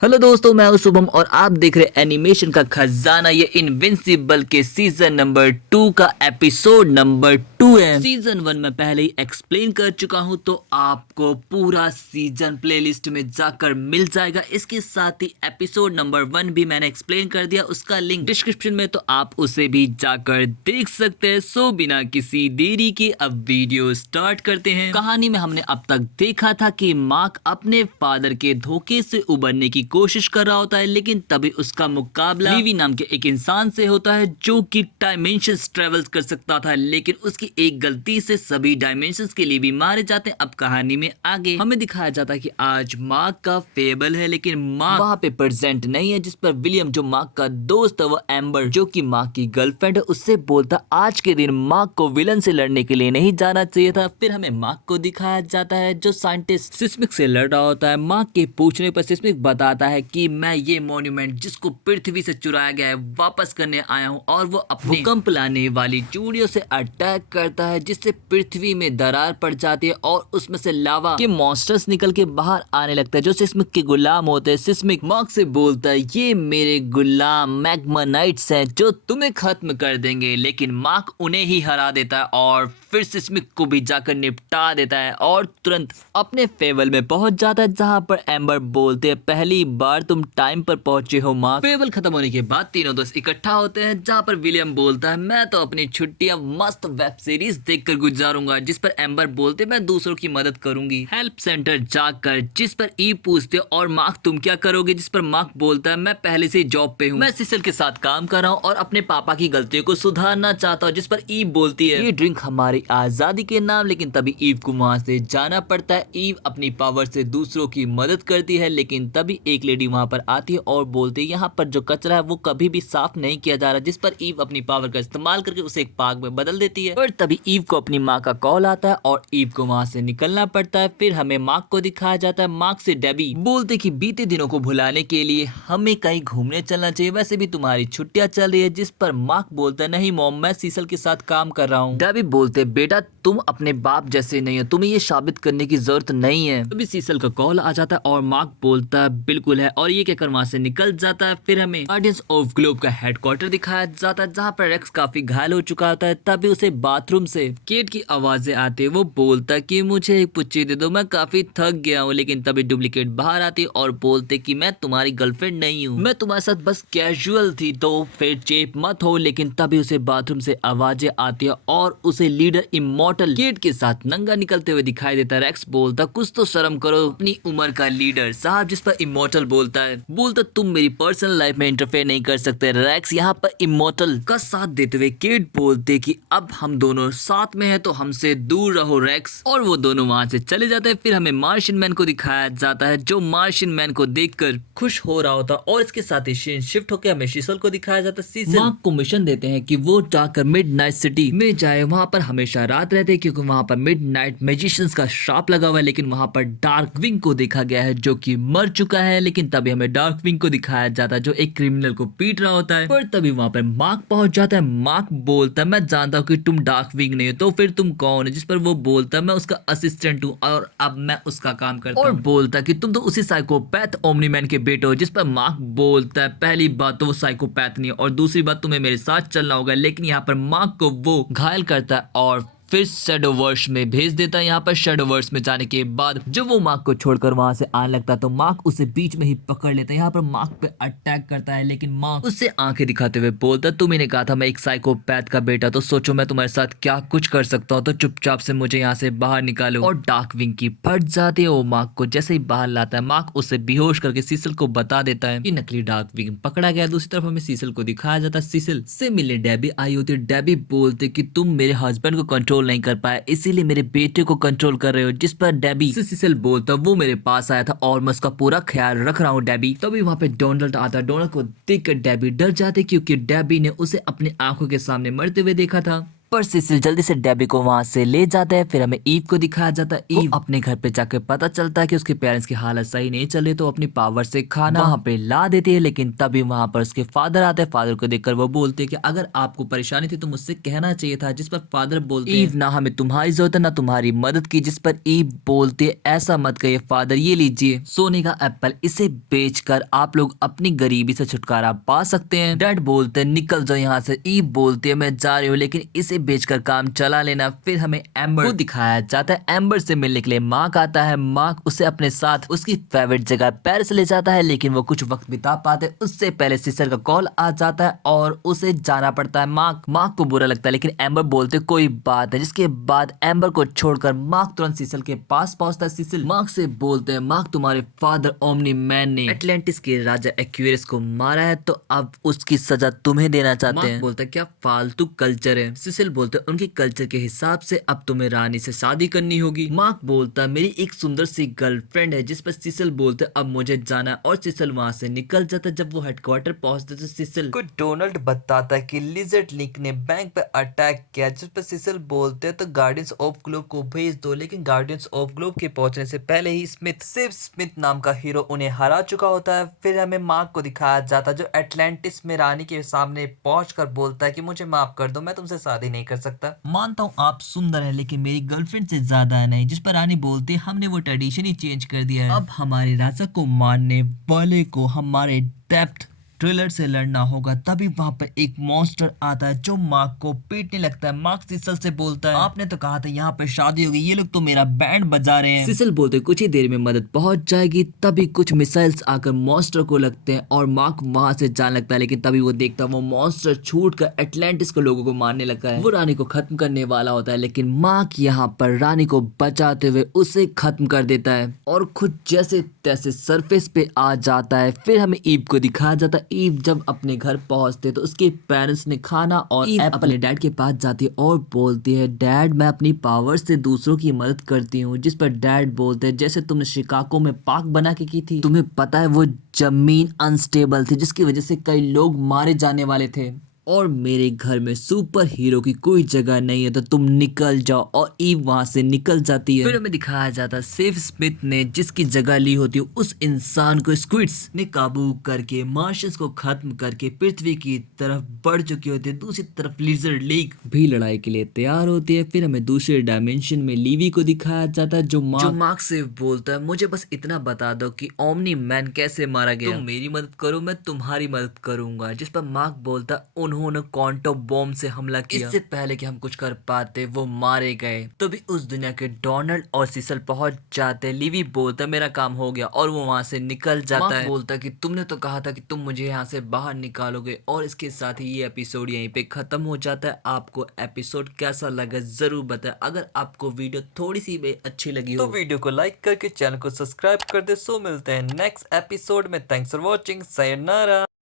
Hello दोस्तों, मैं हूं शुभम और आप देख रहे एनिमेशन का खजाना। ये इनविंसिबल के सीजन नंबर 2 का एपिसोड नंबर 2 है। सीजन 1 में पहले ही एक्सप्लेन कर चुका हूं, तो आपको पूरा सीजन प्लेलिस्ट में जाकर मिल जाएगा। इसके साथ ही एपिसोड नंबर 1 भी मैंने एक्सप्लेन कर दिया, उसका लिंक डिस्क्रिप्शन में, तो आप उसे भी जाकर देख सकते हैं। सो बिना किसी देरी के अब वीडियो स्टार्ट करते हैं। कहानी में हमने अब तक देखा था कि मार्क अपने फादर के धोखे से उबरने की कोशिश कर रहा होता है, लेकिन तभी उसका मुकाबला लीवी नाम के एक इंसान से होता है जो कि डायमेंशंस ट्रेवल्स कर सकता था, लेकिन उसकी एक गलती से सभी डायमेंशंस के लिए भी मारे जाते हैं। अब कहानी में आगे हमें दिखाया जाता है कि आज मार्क का फेबल है, लेकिन मार्क वहाँ पे प्रेजेंट नहीं है, जिस पर विलियम जो मार्क का दोस्त है, वो एम्बर जो कि मार्क की गर्लफ्रेंड है, उससे बोलता आज के दिन मार्क को विलन से लड़ने के लिए नहीं जाना चाहिए था। फिर हमें मार्क को दिखाया जाता है जो साइंटिस्ट सिस्मिक से लड़ रहा होता है। मार्क के पूछने पर सिस्मिक बताता है कि मैं ये मॉन्यूमेंट जिसको पृथ्वी से चुराया गया है वापस करने आया हूँ, और वो अपने भूकंप लाने वाली चूड़ियों से अटैक करता है, जिससे पृथ्वी में दरार पड़ जाती है और उसमें से लावा के मॉन्स्टर्स निकल के बाहर आने लगता है जो सिस्मिक के गुलाम होते हैं। सिस्मिक मार्क से बोलता है ये मेरे गुलाम मैग्मानाइट्स हैं जो तुम्हें खत्म कर देंगे, लेकिन मार्क उन्हें ही हरा देता है और फिर सिस्मिक को भी जाकर निपटा देता है और तुरंत अपने फेवल में पहुंच जाता है, जहां पर एम्बर बोलते हैं पहली बार तुम टाइम पर पहुंचे हो मार्क। फेवल खत्म होने के बाद तीनों दोस्त इकट्ठा होते हैं, जहां पर विलियम बोलता है मैं तो अपनी छुट्टियां मस्त वेब सीरीज देखकर गुजारूंगा, जिस पर एम्बर बोलते मैं दूसरों की मदद करूंगी हेल्प सेंटर जाकर, जिस पर ई पूछते और मार्क तुम क्या करोगे, जिस पर मार्क बोलता है मैं पहले से जॉब पे हूँ, मैं सिसल के साथ काम कर रहा हूँ और अपने पापा की गलतियों को सुधारना चाहता हूँ, जिस पर ईव बोलती है ये ड्रिंक हमारी आजादी के नाम। लेकिन तभी ईव को वहां से जाना पड़ता है। ईव अपनी पावर से दूसरों की मदद करती है, लेकिन तभी एक लेडी वहां पर आती है और बोलती है यहाँ पर जो कचरा है वो कभी भी साफ नहीं किया जा रहा, जिस पर ईव अपनी पावर का इस्तेमाल करके उसे एक पार्क में बदल देती है। पर तभी ईव को अपनी माँ का कॉल आता है और ईव को वहां से निकलना पड़ता है। फिर हमें मार्क को दिखाया जाता है। मार्क से डेबी बोलते कि बीते दिनों को भुलाने के लिए हमें कहीं घूमने चलना चाहिए, वैसे भी तुम्हारी छुट्टियां चल रही है, जिस पर मार्क बोलता है नहीं मॉम, मैं सीसल के साथ काम कर रहा हूँ। डेबी बोलते बेटा तुम अपने बाप जैसे नहीं हो, तुम्हें ये साबित करने की जरूरत नहीं है। तभी सीसल का कॉल आ जाता है और मार्क बोलता है बिल्कुल है, और ये कहकर वहां से निकल जाता है। फिर हमें गार्डियंस ऑफ ग्लोब का हेडक्वार्टर दिखाया जाता है, जहाँ पर रेक्स काफी घायल हो चुका होता है। तभी उसे बाथरूम से केट की आवाजें आती है। वो बोलता है कि मुझे एक पुच्ची दे दो, मैं काफी थक गया हूँ। लेकिन तभी डुप्लीकेट बाहर आती है और बोलते कि मैं तुम्हारी गर्लफ्रेंड नहीं हूँ, मैं तुम्हारे साथ बस कैजुअल थी, तो फिर चेप मत हो। लेकिन तभी उसे बाथरूम से आवाजें आती है और उसे लीडर इमॉर्टल केट के साथ नंगा निकलते हुए दिखाई देता है। रेक्स बोलता कुछ तो शर्म करो अपनी उम्र का लीडर साहब, जिस पर इमॉर्टल बोलता तुम मेरी पर्सनल लाइफ में इंटरफेयर नहीं कर सकते। रेक्स यहाँ पर इमॉर्टल का साथ देते हुए केट बोलते कि अब हम दोनों साथ में हैं तो हमसे दूर रहो रेक्स, और वो दोनों वहां से चले जाते हैं। फिर हमें मार्शियन मैन को दिखाया जाता है जो मार्शियन मैन को देखकर खुश हो रहा होता, और इसके साथ ही सीन शिफ्ट होकर हमें सीसल को दिखाया जाता है। सीसल मार्क को मिशन देते हैं कि वो जाकर मिडनाइट सिटी में जाए, वहां पर हमेशा रात रहते हैं क्योंकि वहां पर मिडनाइट मैजिशियंस का श्राप लगा हुआ है। लेकिन वहां पर डार्क विंग को देखा गया है जो कि मर चुका है। लेकिन तभी हमें डार्क विंग को दिखाया जाता है जो एक क्रिमिनल को पीट रहा होता है। पर तभी वहां पर मार्क पहुंच जाता है। मार्क बोलता है मैं जानता हूँ कि तुम डार्क विंग नहीं हो, तो फिर तुम कौन है, जिस पर वो बोलता है मैं उसका असिस्टेंट हूँ और अब मैं उसका काम करता हूँ, और बोलता है कि तुम तो उसी साइकोपैथ ओमनीमैन के बेटे हो, जिस पर मार्क बोलता है पहली बात तो वो साइकोपैथ नहीं है और दूसरी बात तुम्हें मेरे साथ चलना होगा। लेकिन यहाँ पर मार्क को वो घायल करता है और फिर शैडोवर्स में भेज देता है। यहाँ पर शैडोवर्स में जाने के बाद जब वो मार्क को छोड़कर वहां से आने लगता है तो मार्क उसे बीच में ही पकड़ लेता है। यहाँ पर मार्क पे अटैक करता है, लेकिन मार्क उससे आंखें दिखाते हुए बोलता है तुमने कहा था मैं एक साइकोपैथ का बेटा, तो सोचो मैं तुम्हारे साथ क्या कुछ कर सकता हूँ, तो चुपचाप से मुझे यहाँ से बाहर निकालो। और डार्क विंग की फट जाती है। वो मार्क को जैसे ही बाहर लाता है, मार्क उसे बेहोश करके सीसल को बता देता है कि नकली डार्क विंग पकड़ा गया। दूसरी तरफ हमें सीसल को दिखाया जाता है। सीसल से मिलने डेबी आई होती है। डेबी बोलते कि तुम मेरे हस्बैंड को कंट्रोल नहीं कर पाए, इसीलिए मेरे बेटे को कंट्रोल कर रहे हो, जिस पर डेबी से सीसल बोलता वो मेरे पास आया था और मैं उसका पूरा ख्याल रख रहा हूँ डेबी। तभी वहां पे डोनाल्ड आता है। डोनाल्ड को देखकर डेबी डर जाती क्योंकि डेबी ने उसे अपनी आंखों के सामने मरते हुए देखा था। पर सिसिल जल्दी से डेबी को वहां से ले जाता है। फिर हमें ईव को दिखाया जाता है। ईव अपने घर पे जाके पता चलता है कि उसके पेरेंट्स की हालत सही नहीं चल रही, तो अपनी पावर से खाना वहां पे ला देती है। लेकिन तभी वहां पर उसके फादर आते हैं। फादर को देखकर वो बोलते हैं कि अगर आपको परेशानी थी तो मुझसे कहना चाहिए था। जिस पर फादर बोलते हैं, ईव ना हमें तुम्हारी जरूरत है ना तुम्हारी मदद की। जिस पर ईव बोलती है ऐसा मत कहिए फादर, ये लीजिए सोने का एप्पल, इसे बेचकर आप लोग अपनी गरीबी से छुटकारा पा सकते हैं। डैड बोलते हैं निकल जाओ यहाँ से। ईव बोलती है मैं जा रही हूँ, लेकिन इसे बेचकर काम चला लेना। फिर हमें एम्बर को दिखाया जाता है। एम्बर से मिलने के लिए मार्क आता है। मार्क उसे अपने साथ उसकी फेवरेट जगह पेरिस ले जाता है, लेकिन वो कुछ वक्त बिता पाते उससे पहले सिस्टर का कॉल आ जाता है और उसे जाना पड़ता है। मार्क को बुरा लगता है, लेकिन एम्बर बोलते कोई बात है। जिसके बाद एम्बर को छोड़कर मार्क तुरंत सिसिल के पास पहुंचता है। सिसिल मार्क से बोलते हैं मार्क तुम्हारे फादर ओमनी मैन ने एटलांटिस के राजा एक्वेरियस को मारा है, तो अब उसकी सजा तुम्हें देना चाहते हैं। बोलता है क्या फालतू कल्चर है। सिसिल बोलते हैं उनके कल्चर के हिसाब से अब तुम्हें रानी से शादी करनी होगी। मार्क बोलता है मेरी एक सुंदर सी गर्लफ्रेंड है। जिस पर सिसिल बोलते अब मुझे जाना है, और सिसिल वहां से निकल जाता है। जब वो हेडक्वार्टर पहुंचते तो सिसिल को डोनाल्ड बताता है कि लिजर्ड लिंक ने बैंक पे अटैक किया। जिस पर सिसिल बोलते हैं तो गार्डियंस ऑफ ग्लोब को भेज दो। लेकिन गार्डियंस ऑफ ग्लोब के पहुंचने से पहले ही स्मिथ नाम का हीरो उन्हें हरा चुका होता है। फिर हमें मार्क को दिखाया जाता है जो एटलांटिस में रानी के सामने पहुंचकर बोलता है कि मुझे माफ कर दो, मैं तुमसे शादी नहीं कर सकता। मानता हूँ आप सुंदर है, लेकिन मेरी गर्लफ्रेंड से ज्यादा नहीं। जिस पर रानी बोलती है हमने वो ट्रेडिशन ही चेंज कर दिया है। अब हमारे राजा को मारने वाले को हमारे डेप्थ ट्रेलर से लड़ना होगा। तभी वहां पर एक मॉन्स्टर आता है जो मार्क को पीटने लगता है। मार्क सिसिल से बोलता है आपने तो कहा था यहाँ पे शादी होगी, ये लोग तो मेरा बैंड बजा रहे हैं। सिसिल बोलते कुछ ही देर में मदद पहुंच जाएगी। तभी कुछ मिसाइल्स आकर मॉन्स्टर को लगते हैं और मार्क वहां से जाने लगता है। लेकिन तभी वो देखता है वो मॉन्स्टर छूट कर एटलांटिस के लोगों को मारने लगा है। वो रानी को खत्म करने वाला होता है, लेकिन मार्क यहाँ पर रानी को बचाते हुए उसे खत्म कर देता है और खुद जैसे तैसे सरफेस पे आ जाता है। फिर हमें ईव को दिखाया जाता है। ईव जब अपने घर पहुंचते तो उसके पेरेंट्स ने खाना और ईव अपने डैड के पास जाती है और बोलती है डैड मैं अपनी पावर से दूसरों की मदद करती हूँ। जिस पर डैड बोलते हैं जैसे तुमने शिकागो में पार्क बना के की थी, तुम्हें पता है वो जमीन अनस्टेबल थी जिसकी वजह से कई लोग मारे जाने वाले थे और मेरे घर में सुपर हीरो की कोई जगह नहीं है, तो तुम निकल जाओ। और ईव वहां से निकल जाती है। फिर हमें दिखाया जाता है सेफ स्मिथ ने जिसकी जगह ली होती है उस इंसान को स्क्विड्स ने काबू करके मार्शियंस को खत्म करके पृथ्वी की तरफ बढ़ चुकी होती है। दूसरी तरफ लिजर्ड लीग भी लड़ाई के लिए तैयार होती है। फिर हमें दूसरे डायमेंशन में लीवी को दिखाया जाता है जो मार्क से बोलता है मुझे बस इतना बता दो कि ओमनी मैन कैसे मारा गया, तुम मेरी मदद करो मैं तुम्हारी मदद करूंगा। जिस पर मार्क बोलता है उन्होंने क्वांटम बॉम्ब से हमला किया, इससे पहले कि हम कुछ कर पाते वो मारे गए। तो भी उस दुनिया के डोनाल्ड और सिसल पहुंच जाते। लिवी बोलता मेरा काम हो गया और वो वहां से निकल जाता है। बोलता कि तुमने तो कहा था कि तुम मुझे यहाँ से बाहर निकालोगे। और इसके साथ ही ये एपिसोड यहीं पे खत्म हो जाता है। आपको एपिसोड कैसा लगा जरूर बताएं। अगर आपको वीडियो थोड़ी सी भी अच्छी लगी हो तो वीडियो को लाइक करके चैनल को सब्सक्राइब कर दे। सो मिलते हैं नेक्स्ट एपिसोड में। Thanks for watching. सायोनारा।